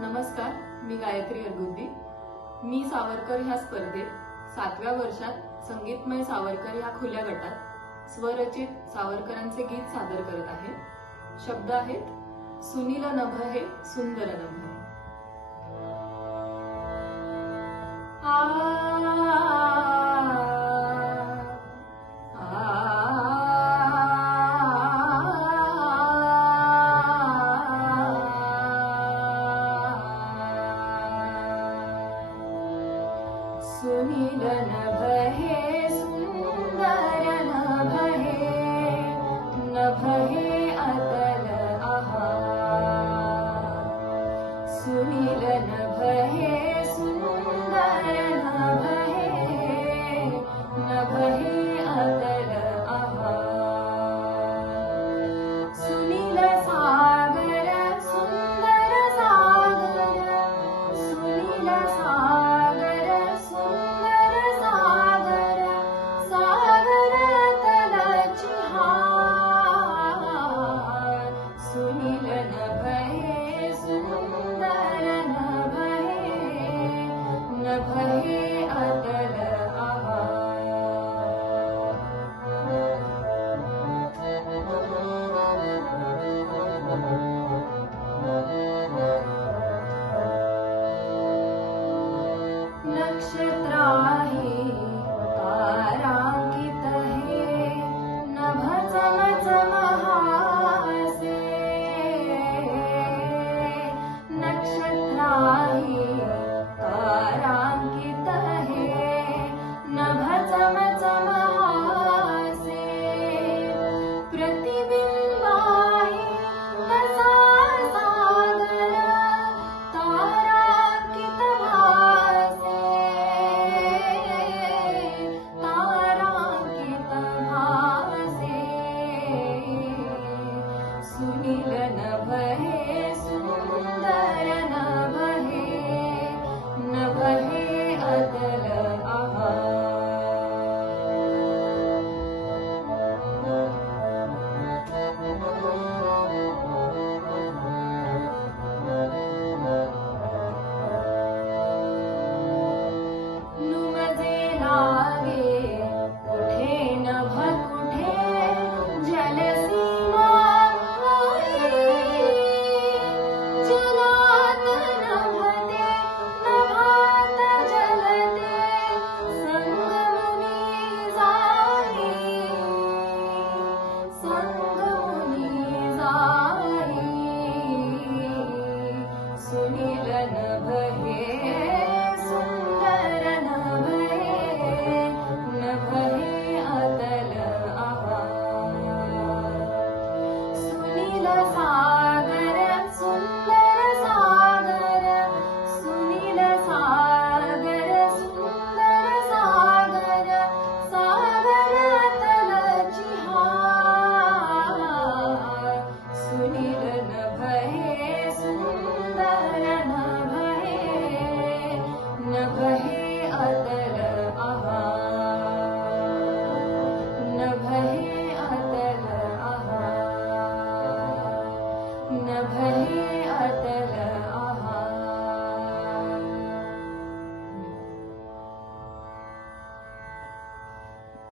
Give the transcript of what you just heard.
नमस्कार मी गायत्री अरगुद्दी मी सावरकर ह्या स्पर्धेत सातव्या वर्षात संगीतमय सावरकर ह्या खुल्या गटात स्वरचित सावरकरांचे गीत सादर करत आहे. शब्द आहेत सुनील नभ हे सुंदर नभ आ سئل نبي राहे